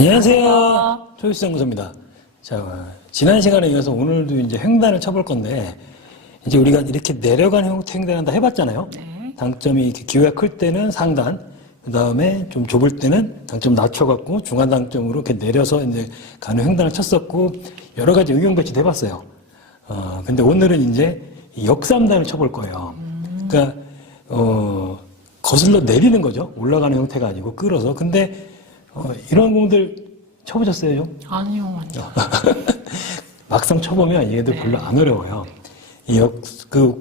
안녕하세요. 초이스연구소입니다. 자, 지난 시간에 이어서 오늘도 이제 횡단을 쳐볼 건데, 이제 우리가 이렇게 내려가는 형태 횡단은 다 해봤잖아요. 네. 당점이 이렇게 기호가 클 때는 상단, 그 다음에 좀 좁을 때는 당점 낮춰갖고 중간 당점으로 이렇게 내려서 이제 가는 횡단을 쳤었고, 여러 가지 응용 배치도 해봤어요. 근데 오늘은 이제 이 역삼단을 쳐볼 거예요. 그러니까, 거슬러 내리는 거죠. 올라가는 형태가 아니고 끌어서. 근데, 이런 공들 쳐보셨어요, 좀? 아니요. 막상 쳐보면 얘들 별로 안 어려워요.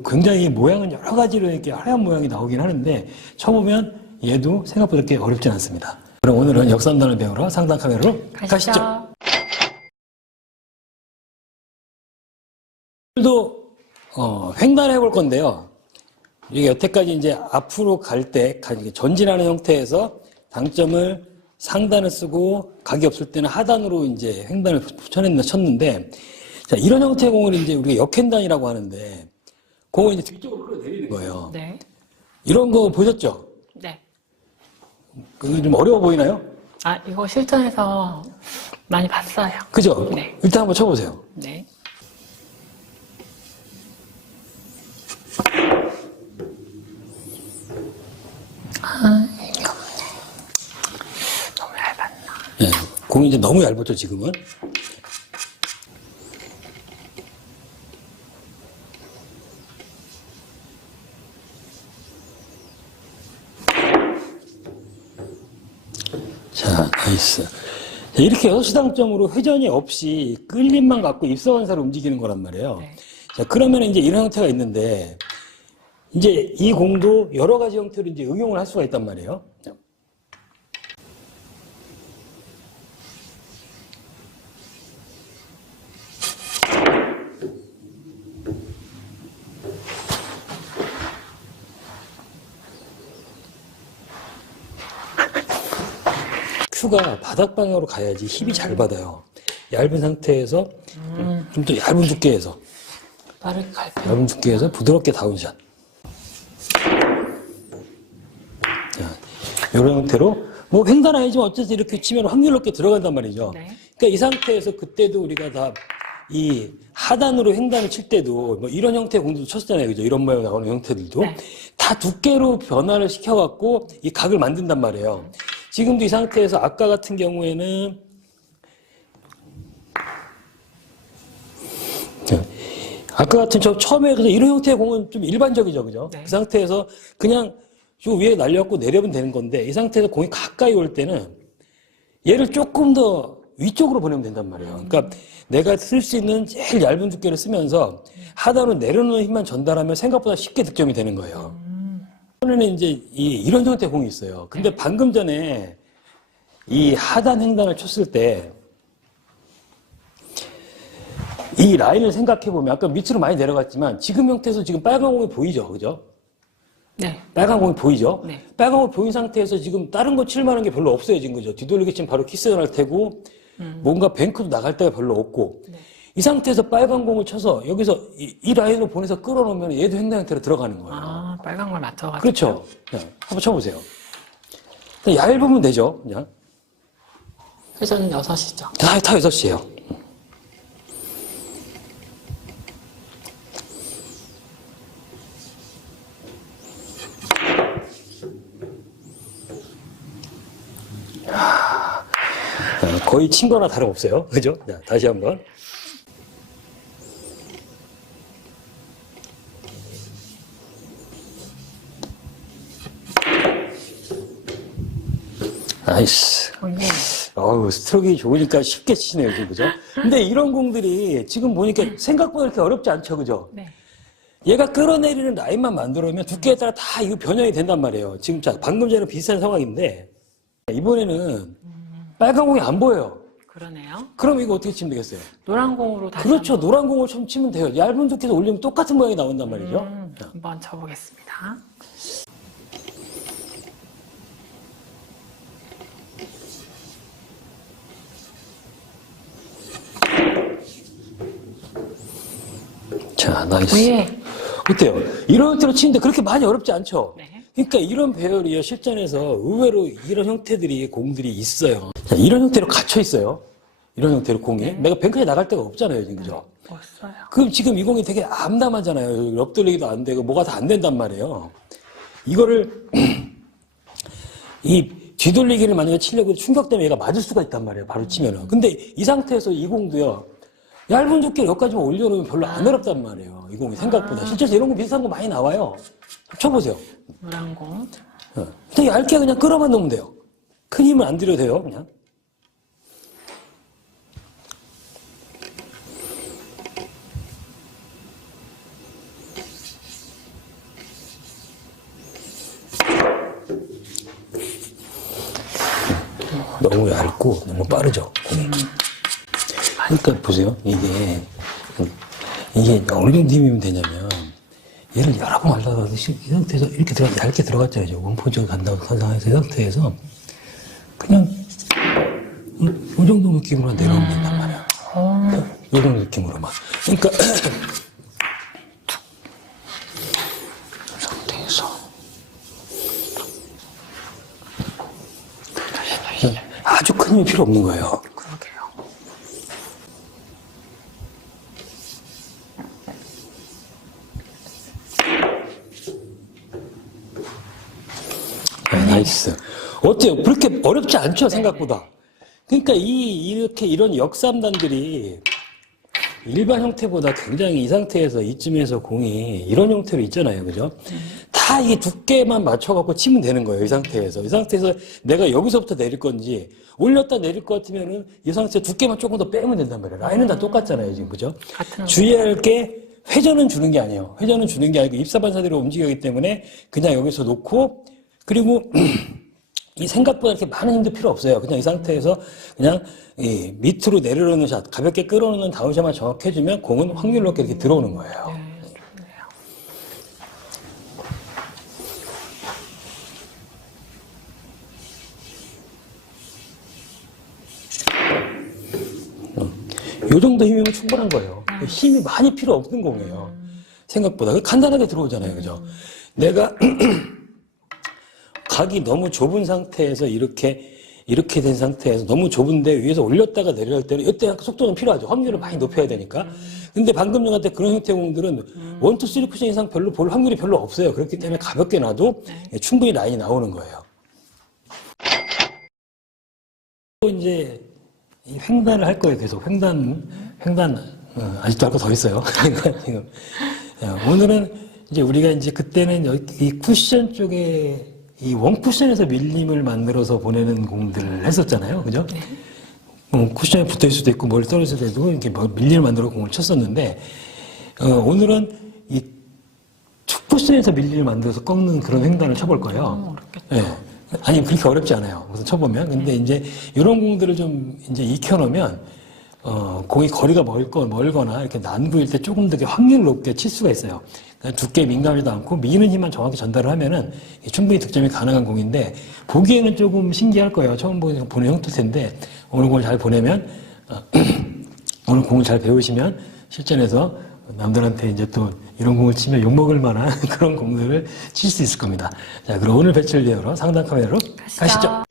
굉장히 모양은 여러 가지로 이렇게 하얀 모양이 나오긴 하는데, 쳐보면 얘도 생각보다 그렇게 어렵진 않습니다. 그럼 오늘은 역삼단을 배우러 상단 카메라로 가시죠. 오늘도, 횡단을 해볼 건데요. 이게 여태까지 이제 앞으로 갈 때, 전진하는 형태에서 당점을 상단을 쓰고 각이 없을 때는 하단으로 이제 횡단을 쳤는데, 자, 이런 형태의 공을 이제 우리가 역횡단이라고 하는데, 공을 이제 뒤쪽으로 끌어내리는 거예요. 네. 이런 거 보셨죠? 네. 그게 좀 어려워 보이나요? 아, 이거 실전에서 많이 봤어요. 그죠? 네. 일단 한번 쳐보세요. 네. 이게 없네. 너무 얇았나? 네, 공이 이제 너무 얇았죠, 지금은? 자, 나이스. 자, 이렇게 6시당점으로 회전이 없이 끌림만 갖고 입서간사를 움직이는 거란 말이에요. 네. 자, 그러면 이제 이런 형태가 있는데, 이제 이 공도 여러 가지 형태로 이제 응용을 할 수가 있단 말이에요. 큐가 바닥 방향으로 가야지 힘이 잘 받아요. 얇은 상태에서 좀 더 얇은 두께에서 빠르게 갈게요. 얇은 두께에서 부드럽게 다운샷. 자, 이런 형태로 뭐 횡단 아니지만 어쨌든 이렇게 치면 확률 높게 들어간단 말이죠. 네. 그러니까 이 상태에서 그때도 우리가 다 이 하단으로 횡단을 칠 때도 뭐 이런 형태의 공도 쳤잖아요. 그죠? 이런 모양 나오는 형태들도 네. 다 두께로 변화를 시켜갖고 이 각을 만든단 말이에요. 지금도 이 상태에서 아까 같은 경우에는 아까 같은 처음에 그냥 이런 형태의 공은 좀 일반적이죠, 그죠? 네. 그 상태에서 그냥 저 위에 날려갖고 내려면 되는 건데 이 상태에서 공이 가까이 올 때는 얘를 조금 더 위쪽으로 보내면 된단 말이에요. 그러니까 내가 쓸 수 있는 제일 얇은 두께를 쓰면서 하단으로 내려놓는 힘만 전달하면 생각보다 쉽게 득점이 되는 거예요. 이번에는 이제 이런 형태의 공이 있어요. 근데 방금 전에 이 하단 횡단을 쳤을 때 이 라인을 생각해보면 아까 밑으로 많이 내려갔지만 지금 형태에서 지금 빨간 공이 보이죠, 그죠? 네. 빨간 공이 보이죠? 네. 빨간 공이 보인 상태에서 지금 다른 거 칠 만한 게 별로 없어요, 지금 그죠? 뒤돌리기 치면 바로 키스가 날 테고 뭔가 뱅크도 나갈 데가 별로 없고 네. 이 상태에서 빨간 공을 쳐서 여기서 이 라인으로 보내서 끌어놓으면 얘도 횡단 형태로 들어가는 거예요. 아, 빨간 걸 맞춰가지고. 그렇죠. 네, 한번 쳐보세요. 그냥 얇으면 되죠, 그냥. 회전은 6이죠. 다 6시에요. 거의 친 거나 다름없어요. 그죠? 자, 다시 한 번. 나이스. 어우, 스트로크가 좋으니까 쉽게 치시네요, 지금, 그죠? 근데 이런 공들이 지금 보니까 생각보다 이렇게 어렵지 않죠, 그죠? 네. 얘가 끌어내리는 라인만 만들어오면 두께에 따라 다 이거 변형이 된단 말이에요. 지금 자, 방금 전에 비슷한 상황인데, 이번에는 빨간 공이 안 보여요. 그러네요. 그럼 이거 어떻게 치면 되겠어요? 노란 공으로 다시 그렇죠. 노란 공을 좀 치면 돼요. 얇은 두께에서 올리면 똑같은 모양이 나온단 말이죠. 한번 쳐보겠습니다. 자, 나이스. 네. 어때요? 이런 형태로 치는데 그렇게 많이 어렵지 않죠? 네. 그러니까 이런 배열이요, 실전에서 의외로 이런 형태들이 공들이 있어요. 자, 이런 형태로 갇혀 있어요. 이런 형태로 공이. 내가 뱅크에 나갈 데가 없잖아요, 지금 그죠? 멋있어요. 그럼 지금 이 공이 되게 암담하잖아요. 옆 돌리기도 안 되고 뭐가 다 안 된단 말이에요. 이거를 이 뒤돌리기를 만약에 치려고 충격 때문에 얘가 맞을 수가 있단 말이에요. 바로 치면은. 근데 이 상태에서 이 공도요. 얇은 두께를 여기까지만 올려놓으면 별로 안 어렵단 말이에요. 이 공이 생각보다. 실제로 이런 거 비슷한 거 많이 나와요. 쳐보세요. 무랑공. 그냥 얇게 그냥 끌어만 놓으면 돼요. 큰 힘을 안 들여도 돼요. 그냥. 너무 얇고 너무 빠르죠. 그러니까 보세요. 이게 어느 정도 힘이면 되냐면 얘를 여러 번 하려고 이 상태에서 이렇게 얇게 들어갔잖아요. 원포즈 간다고 상상해서 이 상태에서 그냥 이 정도 느낌으로 내려오면 된단 말이야. 이 정도 느낌으로만. 그러니까 이 상태에서 아주 큰 힘이 필요 없는 거예요. 그러게요. 나이스. 어때요? 그렇게 어렵지 않죠, 생각보다. 그러니까 이런 역삼단들이 일반 형태보다 굉장히 이 상태에서 이쯤에서 공이 이런 형태로 있잖아요, 그죠? 다 이 두께만 맞춰갖고 치면 되는 거예요, 이 상태에서. 이 상태에서 내가 여기서부터 내릴 건지 올렸다 내릴 것 같으면은 이 상태에서 두께만 조금 더 빼면 된단 말이에요. 라인은 다 똑같잖아요, 지금, 그죠? 주의해야 할 게 회전은 주는 게 아니에요. 회전은 주는 게 아니고 입사반사대로 움직이기 때문에 그냥 여기서 놓고 그리고 이 생각보다 이렇게 많은 힘도 필요 없어요. 그냥 이 상태에서 그냥 이 밑으로 내려오는 샷, 가볍게 끌어오는 다운샷만 정확히 해주면 공은 확률 높게 이렇게 들어오는 거예요. 요 정도 힘이면 충분한 거예요. 힘이 많이 필요 없는 공이에요. 생각보다. 간단하게 들어오잖아요. 그죠? 내가 각이 너무 좁은 상태에서 이렇게 된 상태에서 너무 좁은데 위에서 올렸다가 내려갈 때는 이때 속도는 필요하죠. 확률을 많이 높여야 되니까. 근데 방금 전 같은 그런 형태의 공들은 1, 2, 3 쿠션 이상 별로 볼 확률이 별로 없어요. 그렇기 때문에 가볍게 놔도 충분히 라인이 나오는 거예요. 또 이제 이 횡단을 할 거예요. 계속 횡단 아직도 할 거 더 있어요. 지금 오늘은 이제 우리가 이제 그때는 이 쿠션 쪽에 이 원쿠션에서 밀림을 만들어서 보내는 공들을 했었잖아요. 그죠? 쿠션에 붙어 있을 수도 있고 뭘 떨어질 때도 이렇게 밀림을 만들어 공을 쳤었는데 오늘은 이 투쿠션에서 밀림을 만들어서 꺾는 그런 횡단을 쳐볼 거예요. 네. 아니 그렇게 어렵지 않아요. 우선 쳐보면. 근데 이제 이런 공들을 좀 이제 익혀놓으면 공이 거리가 멀거나 이렇게 난구일 때 조금 더 확률 높게 칠 수가 있어요. 그러니까 두께에 민감하지도 않고 미는 힘만 정확히 전달을 하면은 충분히 득점이 가능한 공인데 보기에는 조금 신기할 거예요. 처음 보는 형태일 텐데 오늘 공을 잘 보내면 오늘 공을 잘 배우시면 실전에서 남들한테 이제 또 이런 공을 치면 욕먹을 만한 그런 공들을 칠 수 있을 겁니다. 자, 그럼 오늘 배치를 위하여 상단 카메라로 가시죠.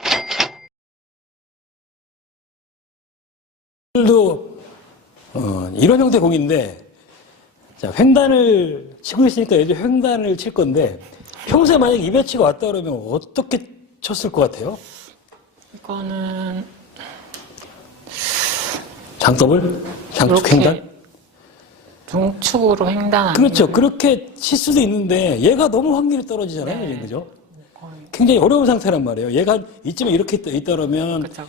오늘도 이런 형태 공인데 자, 횡단을 치고 있으니까 이제 횡단을 칠 건데 평소에 만약 이 배치가 왔다 그러면 어떻게 쳤을 것 같아요? 이거는 장더블? 장축 횡단? 중축으로 횡단. 그렇죠. 그렇게 칠 수도 있는데 얘가 너무 확률이 떨어지잖아요. 네. 그죠? 굉장히 어려운 상태란 말이에요. 얘가 이쯤에 이렇게 있다 그러면 그쵸.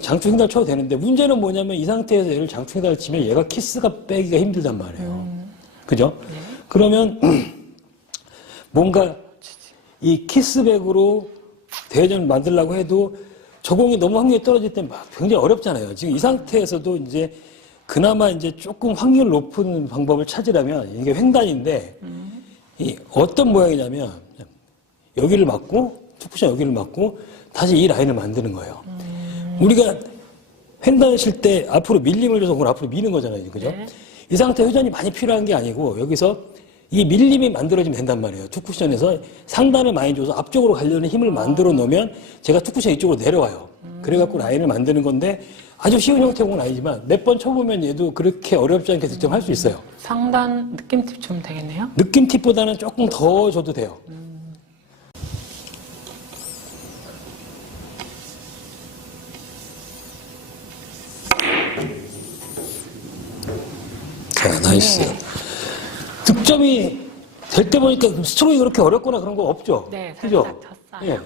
장축 횡단을 쳐도 되는데 문제는 뭐냐면 이 상태에서 얘를 장축 횡단을 치면 얘가 키스가 빼기가 힘들단 말이에요. 그죠? 네. 그러면 뭔가 이 키스백으로 대회전을 만들려고 해도 저 공이 너무 확률이 떨어질 때 굉장히 어렵잖아요. 지금 이 상태에서도 이제 그나마 이제 조금 확률 높은 방법을 찾으려면 이게 횡단인데 이 어떤 모양이냐면 여기를 맞고 투쿠션 여기를 맞고 다시 이 라인을 만드는 거예요. 우리가 횡단을 칠 때 앞으로 밀림을 줘서 그걸 앞으로 미는 거잖아요. 그죠? 네. 이 상태 회전이 많이 필요한 게 아니고 여기서 이 밀림이 만들어지면 된단 말이에요. 투쿠션에서 상단을 많이 줘서 앞쪽으로 가려는 힘을 만들어 놓으면 제가 투쿠션 이쪽으로 내려와요. 그래갖고 라인을 만드는 건데 아주 쉬운 형태의 공은 아니지만 몇 번 쳐보면 얘도 그렇게 어렵지 않게 득점할 수 있어요. 상단 느낌 팁 주면 되겠네요. 느낌 팁보다는 조금 더 줘도 돼요. 자, 나이스. 득점이 될 때 보니까 스트로크 이렇게 어렵거나 그런 거 없죠? 네, 그죠? 살짝 쳤어요. 예.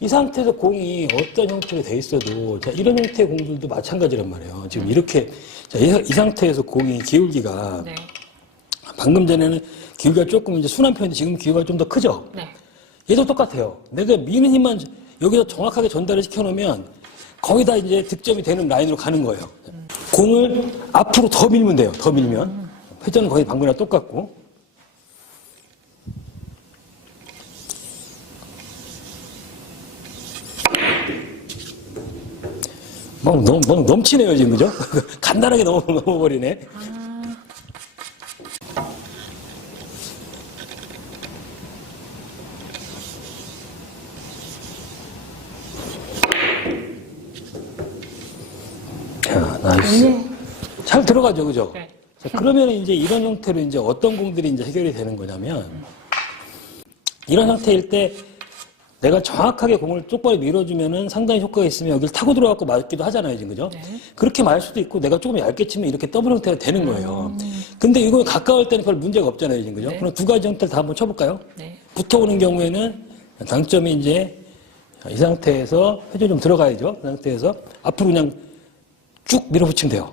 이 상태에서 공이 어떤 형태로 돼 있어도, 자, 이런 형태의 공들도 마찬가지란 말이에요. 지금 이렇게, 자, 이 상태에서 공이 기울기가, 네. 방금 전에는 기울기가 조금 이제 순한 편인데 지금 기울기가 좀 더 크죠? 네. 얘도 똑같아요. 내가 미는 힘만 여기서 정확하게 전달을 시켜놓으면 거의 다 이제 득점이 되는 라인으로 가는 거예요. 공을 앞으로 더 밀면 돼요. 더 밀면. 회전은 거의 방금이랑 똑같고. 막 넘치네요, 지금, 그죠? 간단하게 넘어버리네. 자, 나이스. 잘 들어가죠, 그죠? 네. 자, 그러면 이제 이런 형태로 이제 어떤 공들이 이제 해결이 되는 거냐면, 이런 형태일 때 내가 정확하게 공을 똑바로 밀어주면은 상당히 효과가 있으면 여기를 타고 들어가고 맞기도 하잖아요, 지금, 그죠? 네. 그렇게 맞을 수도 있고, 내가 조금 얇게 치면 이렇게 더블 형태가 되는 거예요. 근데 이거 가까울 때는 별 문제가 없잖아요, 지금, 그죠? 네. 그럼 두 가지 형태를 다 한번 쳐볼까요? 네. 붙어오는 경우에는 당점이 이제 이 상태에서 회전이 좀 들어가야죠. 이 상태에서 앞으로 그냥 쭉 밀어붙이면 돼요.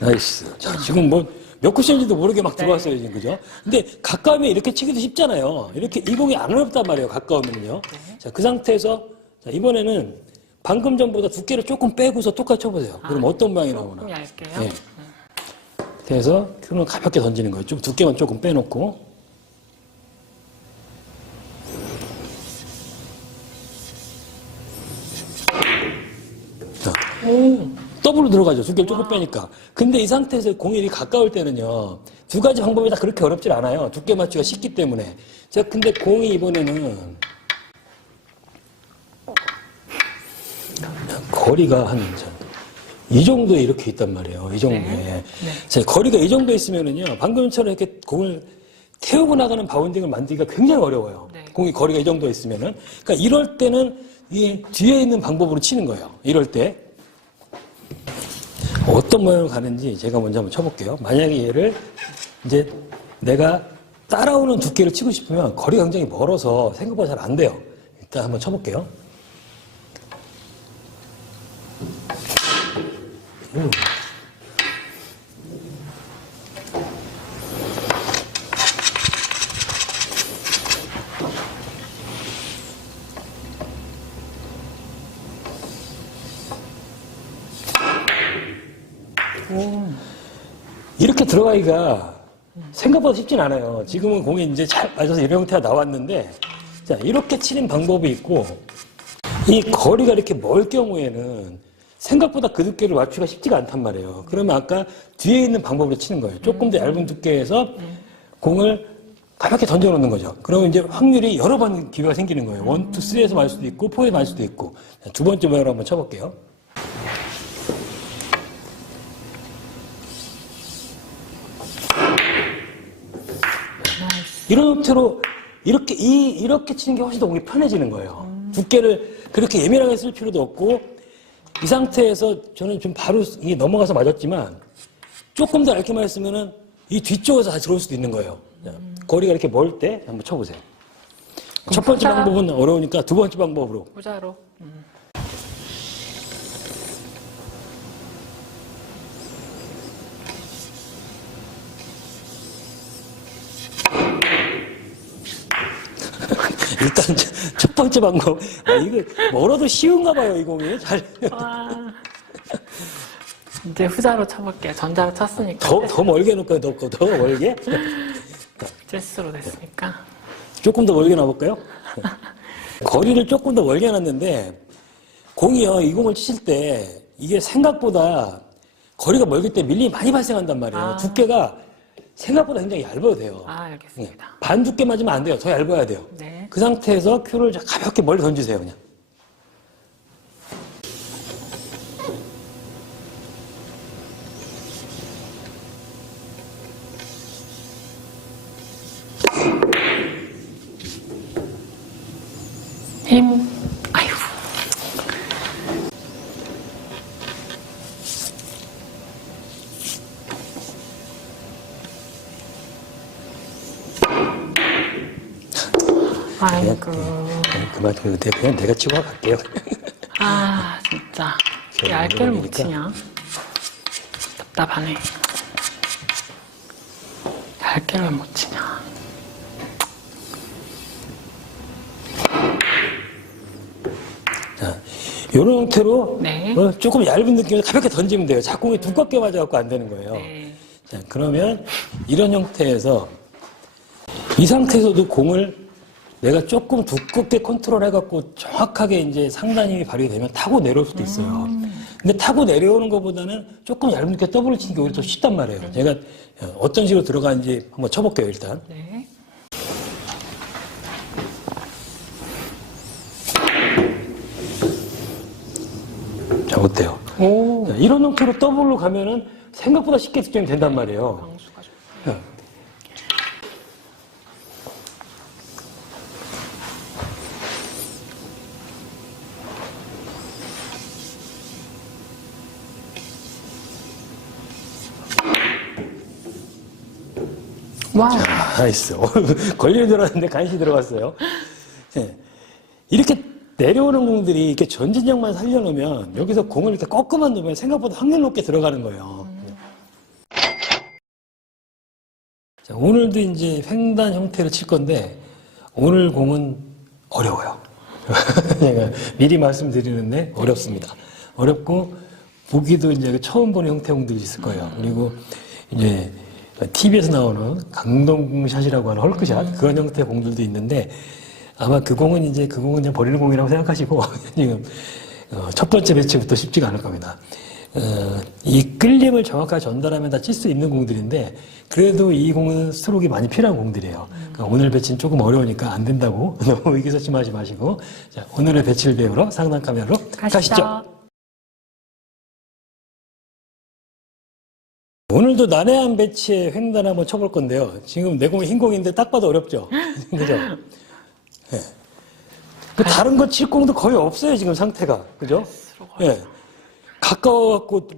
나이스. 자, 지금 뭐 몇 쿠션인지도 모르게 막 들어왔어요, 지금, 그죠? 근데 가까우면 이렇게 치기도 쉽잖아요. 이렇게 이 공이 안 어렵단 말이에요, 가까우면요. 자, 그 상태에서, 자, 이번에는 방금 전보다 두께를 조금 빼고서 똑같이 쳐보세요. 그럼 어떤 모양이 나오나. 조금 얇게요. 네. 그래서 그러면 가볍게 던지는 거예요. 좀 두께만 조금 빼놓고. 자, 더블로 들어가죠. 두께를 조금 빼니까. 근데 이 상태에서 공이 가까울 때는요, 두 가지 방법이 다 그렇게 어렵질 않아요. 두께 맞추기가 쉽기 때문에. 자, 근데 공이 이번에는 거리가 한 이 정도에 이렇게 있단 말이에요. 이 정도에. 네. 자, 거리가 이 정도에 있으면은요, 방금처럼 이렇게 공을 태우고 나가는 바운딩을 만들기가 굉장히 어려워요. 네. 공이 거리가 이 정도에 있으면은. 그러니까 이럴 때는 이 뒤에 있는 방법으로 치는 거예요. 이럴 때. 어떤 모양으로 가는지 제가 먼저 한번 쳐볼게요. 만약에 얘를 이제 내가 따라오는 두께를 치고 싶으면 거리가 굉장히 멀어서 생각보다 잘 안 돼요. 일단 한번 쳐볼게요. 이렇게 들어가기가 생각보다 쉽진 않아요. 지금은 공이 이제 잘 맞아서 이런 형태가 나왔는데, 자, 이렇게 치는 방법이 있고, 이 거리가 이렇게 멀 경우에는 생각보다 그 두께를 맞추기가 쉽지가 않단 말이에요. 그러면 아까 뒤에 있는 방법으로 치는 거예요. 조금 더 얇은 두께에서 공을 가볍게 던져놓는 거죠. 그러면 이제 확률이 여러 번 기회가 생기는 거예요. 1, 2, 3에서 맞을 수도 있고, 4에서 맞을 수도 있고. 자, 두 번째 모양으로 한번 쳐볼게요. 이런 형태로 이렇게 치는 게 훨씬 더 공이 편해지는 거예요. 두께를 그렇게 예민하게 쓸 필요도 없고, 이 상태에서 저는 좀 바로 이게 넘어가서 맞았지만, 조금 더 얇게만 했으면은 이 뒤쪽에서 다 들어올 수도 있는 거예요. 거리가 이렇게 멀 때 한번 쳐보세요. 첫 번째 후자. 방법은 어려우니까 두 번째 방법으로. 후자로. 일단 첫 번째 방법. 이거 멀어도 쉬운가 봐요, 이 공이. 잘. 와. 이제 후자로 쳐볼게요. 전자로 쳤으니까. 더 멀게 놓을까요? 더 멀게? 실수로 됐으니까. 조금 더 멀게 놔볼까요? 거리를 조금 더 멀게 놨는데, 공이요, 이 공을 치실 때, 이게 생각보다 거리가 멀기 때문에 밀림이 많이 발생한단 말이에요. 두께가 생각보다 굉장히 얇아도 돼요. 아, 알겠습니다. 반 두께 맞으면 안 돼요. 더 얇아야 돼요. 네. 그 상태에서 큐를 가볍게 멀리 던지세요, 그냥. 힘. 아이고. 아이고. 그만큼 그냥 내가 치고 갈게요. 아, 진짜. 얇게를 못 치냐? 답답하네. 얇게를 못 치냐? 자, 이런 형태로 네. 조금 얇은 느낌으로 가볍게 던지면 돼요. 자꾸 두껍게 맞아갖고 안 되는 거예요. 네. 자, 그러면 이런 형태에서 이 상태에서도 공을 내가 조금 두껍게 컨트롤 해갖고 정확하게 이제 상단 힘이 발휘 되면 타고 내려올 수도 있어요. 근데 타고 내려오는 것보다는 조금 얇은 게 더블을 치는 게 오히려 더 쉽단 말이에요. 제가 어떤 식으로 들어가는지 한번 쳐볼게요, 일단. 네. 자, 어때요? 오. 자, 이런 형태로 더블로 가면은 생각보다 쉽게 득점이 된단 말이에요. 방수가 좀. 자, 와우. 나이스. 걸리는 줄 알았는데 간신히 들어갔어요. 네. 이렇게 내려오는 공들이 이렇게 전진력만 살려놓으면 여기서 공을 이렇게 꺾어만 놓으면 생각보다 확률 높게 들어가는 거예요. 자, 오늘도 이제 횡단 형태로 칠 건데 오늘 공은 어려워요. 제가 미리 말씀드리는데 어렵습니다. 어렵고 보기도 이제 처음 보는 형태 공들이 있을 거예요. 그리고 이제 TV에서 나오는 강동샷이라고 하는 헐크샷 그런 형태의 공들도 있는데 아마 그 공은 그냥 버리는 공이라고 생각하시고 지금 첫 번째 배치부터 쉽지가 않을 겁니다. 이 끌림을 정확하게 전달하면 다 칠 수 있는 공들인데 그래도 이 공은 스트로크가 많이 필요한 공들이에요. 그러니까 오늘 배치는 조금 어려우니까 안 된다고 너무 의기소침하지 마시고 자, 오늘의 배치를 배우러 상단 카메라로 가시죠. 오늘도 난해한 배치의 횡단 한번 쳐볼 건데요. 지금 내 공이 흰 공인데 딱 봐도 어렵죠? 그죠? 네. 다른 거 칠 공도 거의 없어요, 지금 상태가. 그죠? 예. 가까워갖고,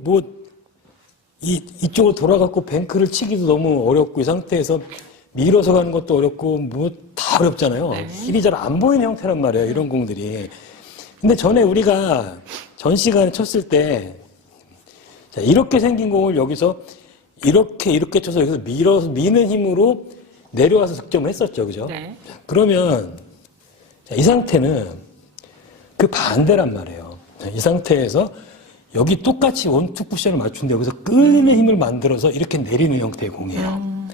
이쪽으로 돌아갖고 뱅크를 치기도 너무 어렵고, 이 상태에서 밀어서 가는 것도 어렵고, 다 어렵잖아요. 네. 힐이 잘 안 보이는 형태란 말이에요, 이런 공들이. 근데 전에 우리가 전 시간에 쳤을 때, 자, 이렇게 생긴 공을 여기서 이렇게 쳐서 여기서 미는 힘으로 내려와서 득점을 했었죠. 그죠? 네. 자, 그러면, 자, 이 상태는 그 반대란 말이에요. 자, 이 상태에서 여기 똑같이 원투 쿠션을 맞춘데 여기서 끌리는 힘을 만들어서 이렇게 내리는 형태의 공이에요.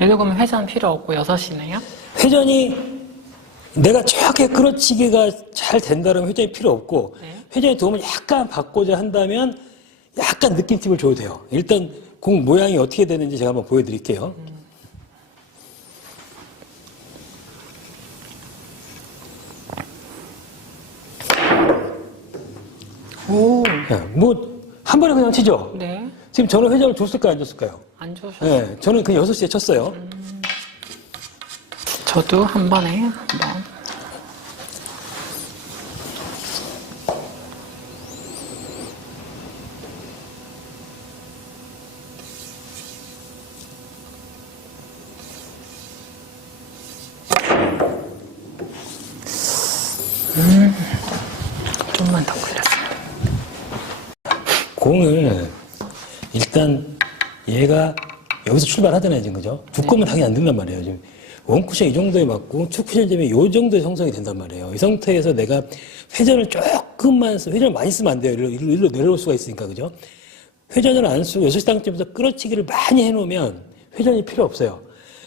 예를 들면 회전 필요 없고 6이네요? 회전이 내가 정확하게 끌어치기가 잘 된다면 회전이 필요 없고 네. 회전의 도움을 약간 받고자 한다면 약간 느낌 팁을 줘도 돼요. 일단 공 모양이 어떻게 되는지 제가 한번 보여드릴게요. 오. 한 번에 그냥 치죠? 네. 지금 저는 회전을 줬을까요, 안 줬을까요? 안 좋으셨어요? 네, 저는 그 6시에 쳤어요. 저도 한 번에 한 번. 좀만 더 걸렸습니다. 공을 일단 얘가 여기서 출발하잖아요, 지금 그죠? 두꺼우면 당연히 안 된단 말이에요. 지금 원쿠션 이 정도에 맞고 투쿠션 되면 이 정도의 형성이 된단 말이에요. 이 상태에서 내가 회전을 회전을 많이 쓰면 안 돼요. 일로 내려올 수가 있으니까, 그죠? 회전을 안 쓰고 6시 당점에서 끌어치기를 많이 해놓으면 회전이 필요 없어요.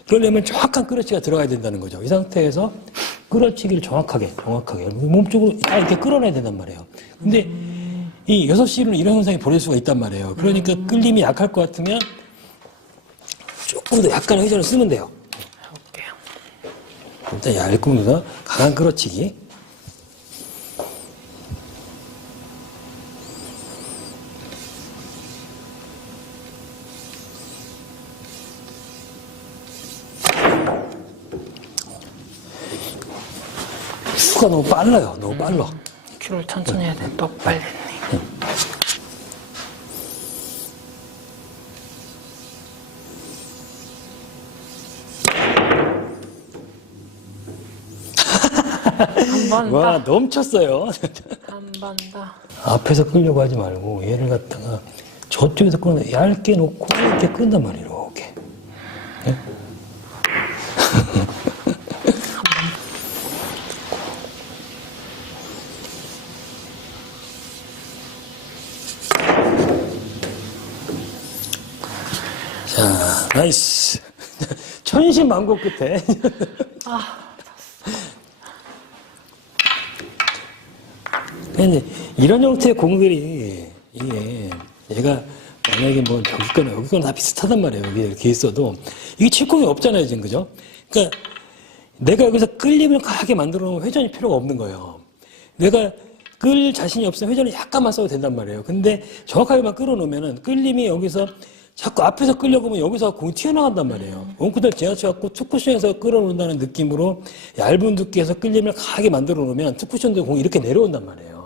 그러려면 정확한 끌어치기가 들어가야 된다는 거죠. 이 상태에서 끌어치기를 정확하게 몸쪽으로 이렇게 끌어내야 된단 말이에요. 근데 이 6시는 이런 현상이 벌어질 수가 있단 말이에요. 그러니까 끌림이 약할 것 같으면 조금 더 약간 회전을 쓰면 돼요. 해볼게요. 일단 얇고 해서 강한 끌어치기. 수가 너무 빨라요. 너무 빨라. 큐를 천천히 해야 돼. 너무 빨리 했네. 한 번 더. 와, 넘쳤어요. 한 번 더. 앞에서 끌려고 하지 말고 얘를 갖다가 저쪽에서 끌어 얇게 놓고 이렇게 끈단 말이에요. 이렇게. 네? 자, 나이스. 천신만고 끝에. 근데 이런 형태의 공들이 이게 얘가 만약에 뭐 여기 거나 다 비슷하단 말이에요. 여기 이렇게 있어도 이게 칠공이 없잖아요, 지금 그죠? 그러니까 내가 여기서 끌림을 강하게 만들어 놓으면 회전이 필요가 없는 거예요. 내가 끌 자신이 없으면 회전을 약간만 써도 된단 말이에요. 근데 정확하게만 끌어놓으면은 끌림이 여기서 자꾸 앞에서 끌려고 하면 여기서 공이 튀어나간단 말이에요. 원쿠들 지나쳐갖고 투쿠션에서 끌어놓는다는 느낌으로 얇은 두께에서 끌림을 강하게 만들어 놓으면 투쿠션도 공이 이렇게 내려온단 말이에요.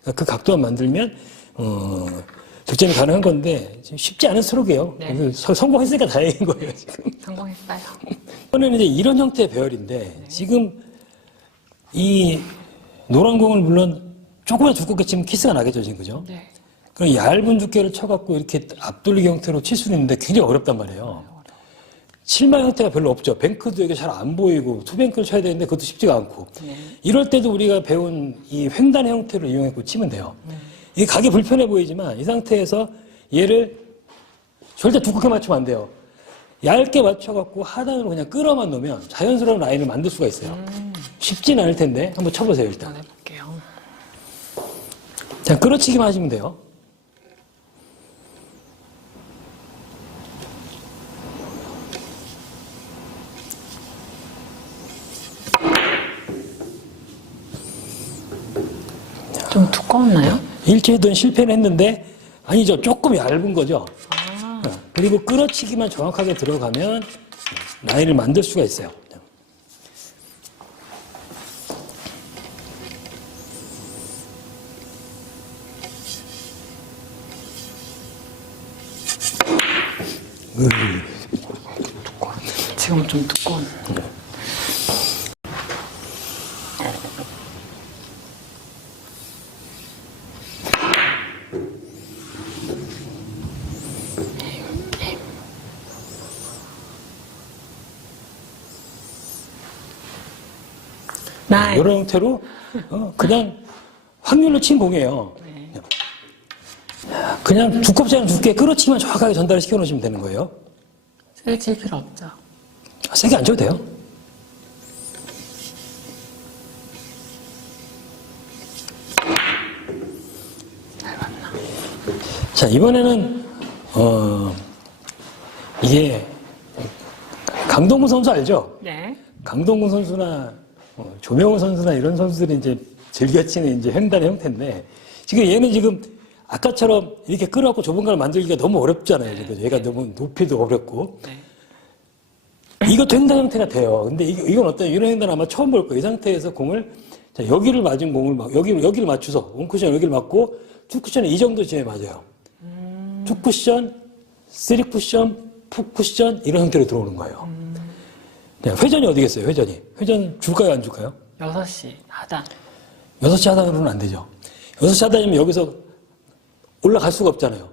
그러니까 그 각도만 만들면 득점이 가능한 건데 쉽지 않은 스트로크예요. 네. 성공했으니까 다행인 거예요, 지금. 성공했어요. 이번에는 이제 이런 형태의 배열인데 지금 이 노란 공을 물론 조금만 두껍게 치면 키스가 나겠죠, 지금 그죠? 네. 그럼 얇은 두께를 쳐갖고 이렇게 앞돌리기 형태로 칠 수는 있는데 굉장히 어렵단 말이에요. 칠마 형태가 별로 없죠. 뱅크도 이게 잘 안 보이고 투뱅크를 쳐야 되는데 그것도 쉽지가 않고. 네. 이럴 때도 우리가 배운 이 횡단의 형태를 이용해서 치면 돼요. 이게 가기 불편해 보이지만 이 상태에서 얘를 절대 두껍게 맞추면 안 돼요. 얇게 맞춰갖고 하단으로 그냥 끌어만 놓으면 자연스러운 라인을 만들 수가 있어요. 쉽진 않을 텐데 한번 쳐보세요, 일단. 한번 해볼게요. 그냥 끌어치기만 하시면 돼요. 좀 두꺼웠나요? 일체든 실패는 했는데 아니죠. 조금 얇은 거죠. 그리고 끌어치기만 정확하게 들어가면 라인을 만들 수가 있어요. 지금은 좀 두꺼운. 나이. 이런 형태로 그냥 확률로 친 공이에요. 그냥 두껍지 않은 두께 끌어치기만 정확하게 전달을 시켜놓으시면 되는 거예요. 세게 칠 필요 없죠. 세게 안 쳐도 돼요. 잘 봤나? 자, 이번에는 이게 강동구 선수 알죠? 네. 강동구 선수나 조명호 선수나 이런 선수들이 이제 즐겨치는 이제 횡단의 형태인데 지금 얘는 지금 아까처럼 이렇게 끌어갖고 좁은 걸 만들기가 너무 어렵잖아요. 지금 얘가 너무 높이도 어렵고 네. 이것도 횡단 형태가 돼요. 근데 이건 어때요? 이런 횡단 아마 처음 볼 거예요. 이 상태에서 공을 자, 여기를 맞은 공을 여기를 맞춰서 원쿠션 여기를 맞고 투쿠션에 이 정도 지점에 맞아요. 투쿠션, 쓰리쿠션, 푸쿠션 이런 형태로 들어오는 거예요. 네, 회전이 어디겠어요? 회전 줄까요? 안 줄까요? 6시 하단. 6시 하단으로는 안 되죠. 6시 하단이면 여기서 올라갈 수가 없잖아요.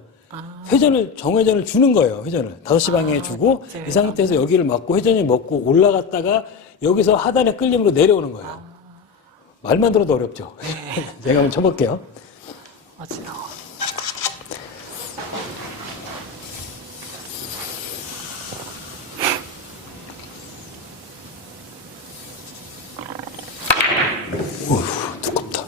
정회전을 주는 거예요. 회전을 5시 방향에 주고 네. 이 상태에서 여기를 맞고 회전이 먹고 올라갔다가 여기서 하단의 끌림으로 내려오는 거예요. 말만 들어도 어렵죠. 제가 한번 쳐볼게요. 어지러워. 어휴, 두껍다.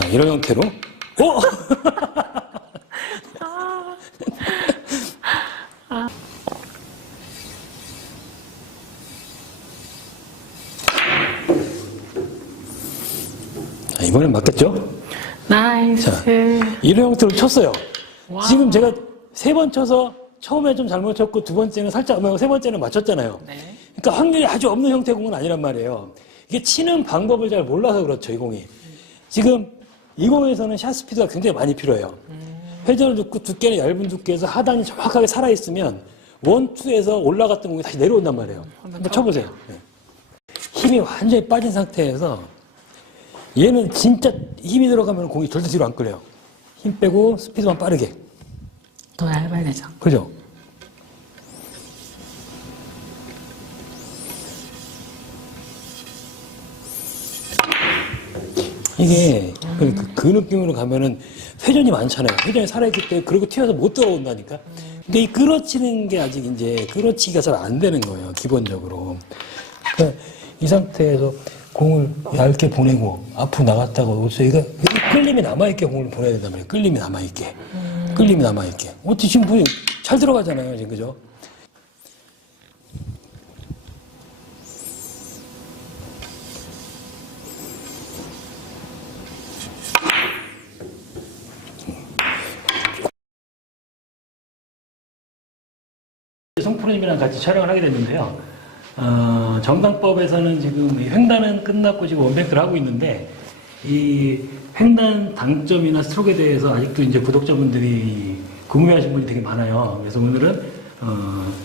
자, 이런 형태로. 오! 자, 이번엔 맞겠죠? 나이스. 자, 이런 형태로 쳤어요. 와. 지금 제가 3번 쳐서 처음에 좀 잘못 쳤고 두 번째는 살짝, 세 번째는 맞췄잖아요. 네. 그러니까 확률이 아주 없는 형태의 공은 아니란 말이에요. 이게 치는 방법을 잘 몰라서 그렇죠, 이 공이. 지금 이 공에서는 샷 스피드가 굉장히 많이 필요해요. 회전을 듣고 두께는 얇은 두께에서 하단이 정확하게 살아있으면 원투에서 올라갔던 공이 다시 내려온단 말이에요. 한번 쳐보세요. 네. 힘이 완전히 빠진 상태에서 얘는 진짜 힘이 들어가면 공이 절대 뒤로 안 끌려요. 힘 빼고 스피드만 빠르게. 더 얇아야 되죠. 그죠? 이게 그 느낌으로 가면은 회전이 많잖아요. 회전이 살아있기 때문에 그리고 튀어서 못 들어온다니까. 근데 이 끌어치는 게 아직 이제 끌어치기가 잘 안 되는 거예요. 기본적으로. 그러니까 이 상태에서 공을 얇게 보내고 앞으로 나갔다가 오서 이거 끌림이 남아있게 공을 보내야 된단 말이에요. 끌림이 남아있게. 끌림이 남아있게. 어찌 지금 보니 잘 들어가잖아요. 지금 그죠? 송프로님이랑 같이 촬영을 하게 됐는데요. 정당법에서는 지금 횡단은 끝났고 지금 원뱅크를 하고 있는데 이 횡단 당점이나 스트로크에 대해서 아직도 이제 구독자분들이 궁금해하시는 분이 되게 많아요. 그래서 오늘은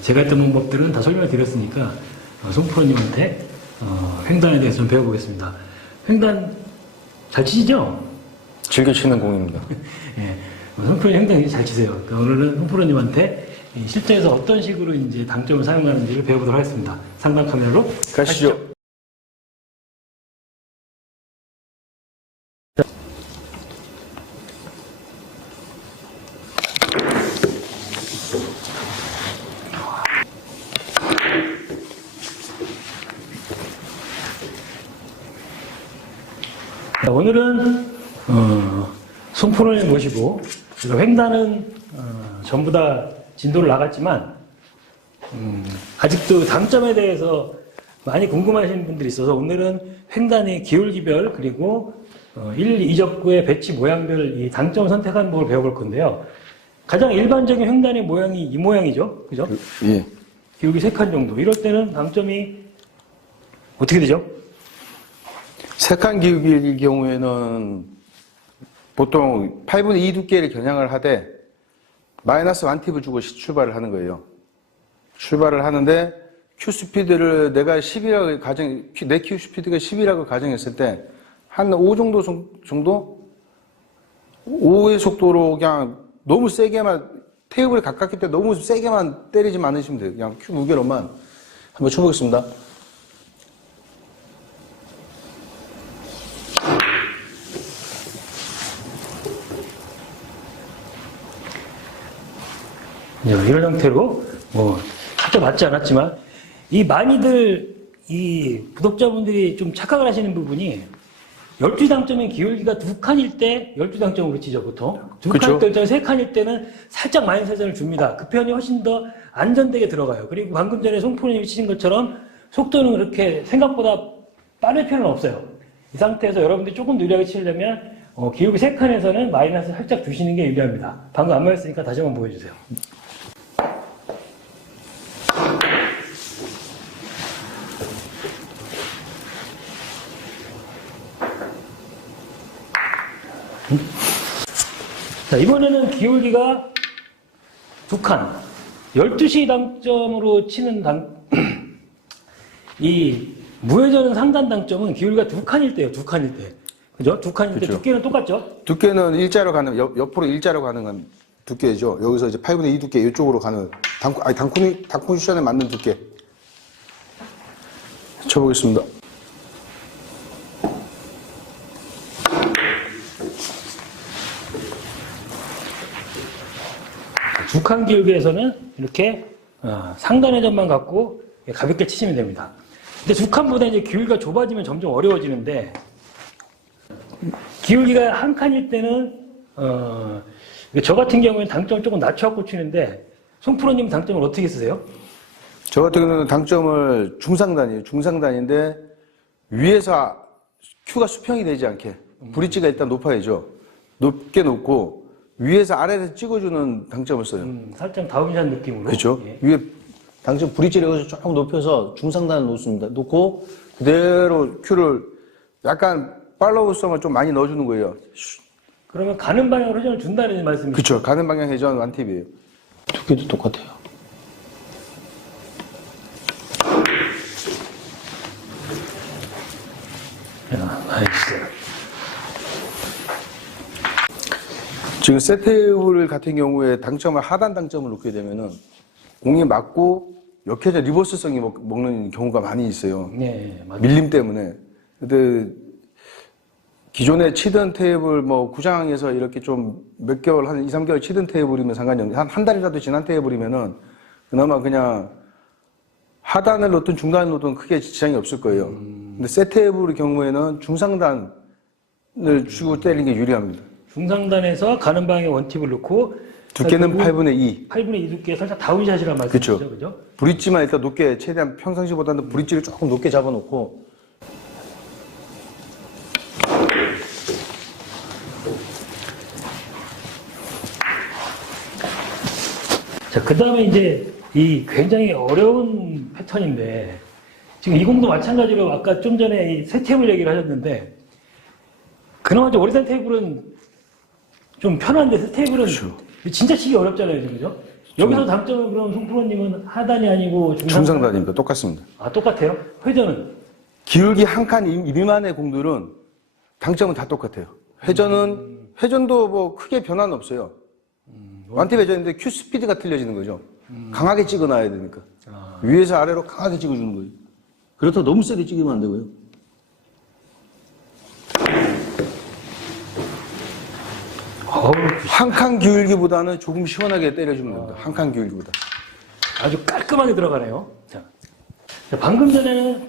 제가 했던 방법들은 다 설명을 드렸으니까 송프로님한테 횡단에 대해서 좀 배워보겠습니다. 횡단 잘 치시죠? 즐겨 치는 공입니다. 예, 송프로님 횡단 잘 치세요. 그러니까 오늘은 송프로님한테 실제에서 어떤 식으로 이제 당점을 사용하는지를 배워보도록 하겠습니다. 상단 카메라로 가시죠. 자, 오늘은 송프로님 모시고 제가 횡단은 전부 다 진도를 나갔지만 아직도 당점에 대해서 많이 궁금하시는 분들이 있어서 오늘은 횡단의 기울기별 그리고 1, 2접구의 배치 모양별 이 당점 선택하는 법을 배워볼 건데요. 가장 일반적인 횡단의 모양이 이 모양이죠. 그죠? 예. 기울기 3칸 정도. 이럴 때는 당점이 어떻게 되죠? 세칸 기울기일 경우에는 보통 8분의 2 두께를 겨냥을 하되 마이너스 1팁을 주고 출발을 하는 거예요. 출발을 하는데 큐 스피드를 내가 10이라고 내 큐 스피드가 10이라고 가정했을 때 한 5 정도? 5의 속도로 그냥 너무 세게만 테이블에 가깝기 때문에 너무 세게만 때리지만 않으시면 돼요. 그냥 큐 무게로만 한번 쳐보겠습니다. 이런 형태로 실제 맞지 않았지만 이 많이들 이 구독자분들이 좀 착각을 하시는 부분이 12당점의 기울기가 2칸일 때 12당점으로 치죠 보통. 2칸일 때 3칸일 때는 살짝 마이너스 회전을 줍니다. 그 편이 훨씬 더 안전되게 들어가요. 그리고 방금 전에 송프로님이 치신 것처럼 속도는 그렇게 생각보다 빠를 필요는 없어요. 이 상태에서 여러분들이 조금 느리게 치려면 기울기 3칸에서는 마이너스 살짝 주시는 게 유리합니다. 방금 안 맞았으니까 다시 한번 보여주세요. 자, 이번에는 기울기가 2칸. 12시 당점으로 치는 이 무회전은 상단 당점은 기울기가 2칸일 때예요. 2칸일 때. 그죠? 2칸일 때 그렇죠. 두께는 똑같죠? 두께는 일자로 가는, 옆으로 일자로 가는 건 두께죠. 여기서 이제 8분의 2 두께 이쪽으로 가는, 단쿠 션에 맞는 두께. 쳐보겠습니다. 두 칸 기울기에서는 이렇게 상단 회전만 갖고 가볍게 치시면 됩니다. 근데 두 칸보다 이제 기울기가 좁아지면 점점 어려워지는데 기울기가 한 칸일 때는 저 같은 경우에는 당점을 조금 낮춰갖고 치는데 송프로님 당점을 어떻게 쓰세요? 저 같은 경우는 당점을 중상단이에요. 중상단인데 위에서 큐가 수평이 되지 않게 브릿지가 일단 높아야죠. 높게 놓고 위에서 아래에서 찍어주는 당점을 써요. 살짝 다운샷 느낌으로. 그렇죠. 예. 위에 당첨 브릿지를 여기서 조금 높여서 중상단을 놓습니다. 놓고 그대로 큐를 약간 팔로우성을 좀 많이 넣어주는 거예요. 그러면 가는 방향으로 회전을 준다는 말씀이죠? 그렇죠. 가는 방향 회전 완팁이에요. 두께도 똑같아요. 나이스. 지금 세테이블 같은 경우에 당점을 하단 당점을 놓게 되면은 공이 맞고 역회전 리버스성이 먹는 경우가 많이 있어요. 네, 맞아요. 밀림 때문에. 근데 기존에 치던 테이블 뭐 구장에서 이렇게 좀 몇 개월 한 2, 3개월 치던 테이블이면 상관이 없는데 한 달이라도 지난 테이블이면은 그나마 그냥 하단을 놓든 중단을 놓든 크게 지장이 없을 거예요. 근데 세 테이블의 경우에는 중상단을 주고 때리는 게 유리합니다. 중상단에서 가는 방향에 원팁을 넣고 두께는 8분의 2. 8분의 2 두께 살짝 다운샷이란 말씀이죠, 그쵸. 그죠? 브릿지만 일단 높게 최대한 평상시보다는 브릿지를 조금 높게 잡아놓고 자, 그 다음에 이제 이 굉장히 어려운 패턴인데 지금 이 공도 마찬가지로 아까 좀 전에 이 세 테이블 얘기를 하셨는데 그나마 좀 오래된 테이블은 좀 편한데 세 테이블은 진짜 치기 어렵잖아요, 지금, 그죠? 여기서 당점은 그럼 송프로님은 하단이 아니고 중상단입니다. 똑같습니다. 아, 똑같아요? 회전은? 기울기 한 칸 미만의 공들은 당점은 다 똑같아요. 회전도 뭐 크게 변화는 없어요. 완팁 회전인데 큐 스피드가 틀려지는 거죠. 강하게 찍어놔야 되니까. 위에서 아래로 강하게 찍어주는 거예요. 그렇다고 너무 세게 찍으면 안 되고요. 한 칸 기울기보다는 조금 시원하게 때려주면 됩니다. 한 칸 기울기보다. 아주 깔끔하게 들어가네요. 자, 방금 전에는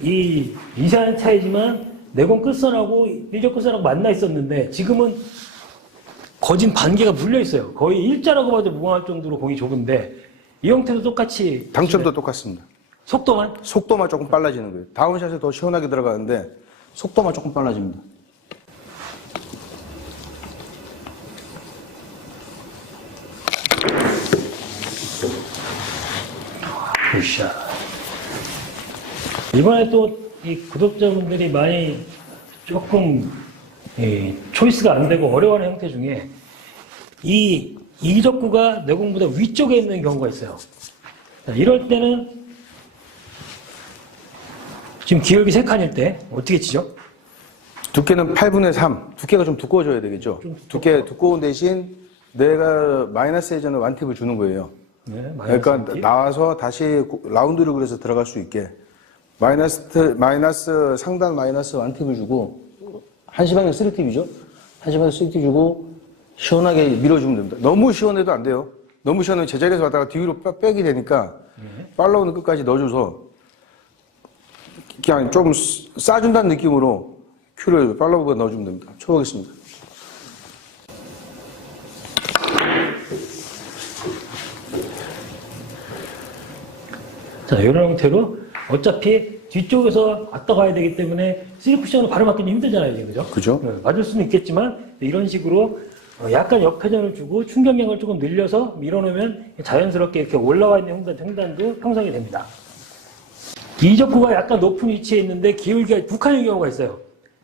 이 이शा한 차이지만 내공 끝선하고 일적 끝선하고 만나 있었는데 지금은 거진 반개가 물려 있어요. 거의 일자라고 봐도 무방할 정도로 공이 좁은데 이 형태도 똑같이 당점도 똑같습니다. 속도만 조금 빨라지는 거예요. 다운샷에 더 시원하게 들어가는데 속도만 조금 빨라집니다. 굿샷. 이번에 또 이 구독자분들이 많이 조금 초이스가 안 되고 어려워하는 형태 중에 이 이적구가 내공보다 위쪽에 있는 경우가 있어요. 자, 이럴 때는 지금 기울기 3칸일 때 어떻게 치죠? 두께는 8분의 3. 두께가 좀 두꺼워져야 되겠죠. 두께 두꺼운 대신 내가 마이너스 회전을 완팁을 주는 거예요. 네, 그러니까 팁. 나와서 다시 라운드를 그려서 들어갈 수 있게 마이너스 상단 마이너스 완팁을 주고 한시 방향 3팁이죠? 한시 방향 3팁 주고 시원하게 밀어주면 됩니다. 너무 시원해도 안 돼요. 너무 시원하면 제자리에서 왔다가 뒤로 빼기 되니까 팔로우는 끝까지 넣어줘서 그냥 좀 싸준다는 느낌으로 큐를 팔로우가 넣어주면 됩니다. 쳐보겠습니다. 자, 이런 형태로 어차피 뒤쪽에서 왔다 가야 되기 때문에 3쿠션으로 바로 맞기는 힘들잖아요, 지금, 그죠? 그죠? 네, 맞을 수는 있겠지만 이런 식으로 약간 역회전을 주고 충격량을 조금 늘려서 밀어놓으면 자연스럽게 이렇게 올라와 있는 횡단도 형성이 됩니다. 이적구가 약간 높은 위치에 있는데 기울기가 9칸인 경우가 있어요.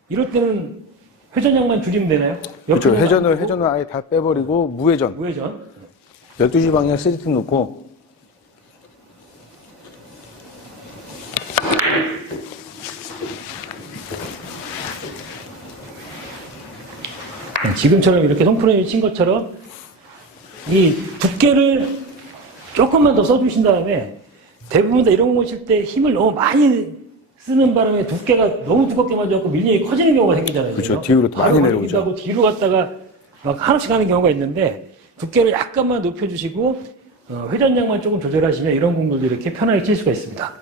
이럴 때는 회전량만 줄이면 되나요? 그렇죠. 역회전은 회전을 아예 다 빼버리고 무회전. 우회전. 12시 방향 3팁 놓고 지금처럼 이렇게 송프로님이 친 것처럼 이 두께를 조금만 더 써주신 다음에 대부분 다 이런 거 칠 때 힘을 너무 많이 쓰는 바람에 두께가 너무 두껍게 맞아갖고 밀림이 커지는 경우가 생기잖아요. 그렇죠. 그죠? 뒤로 많이 바로 내려오죠. 밀린다고 뒤로 갔다가 막 하나씩 가는 경우가 있는데 두께를 약간만 높여주시고 회전량만 조금 조절하시면 이런 공들도 이렇게 편하게 칠 수가 있습니다.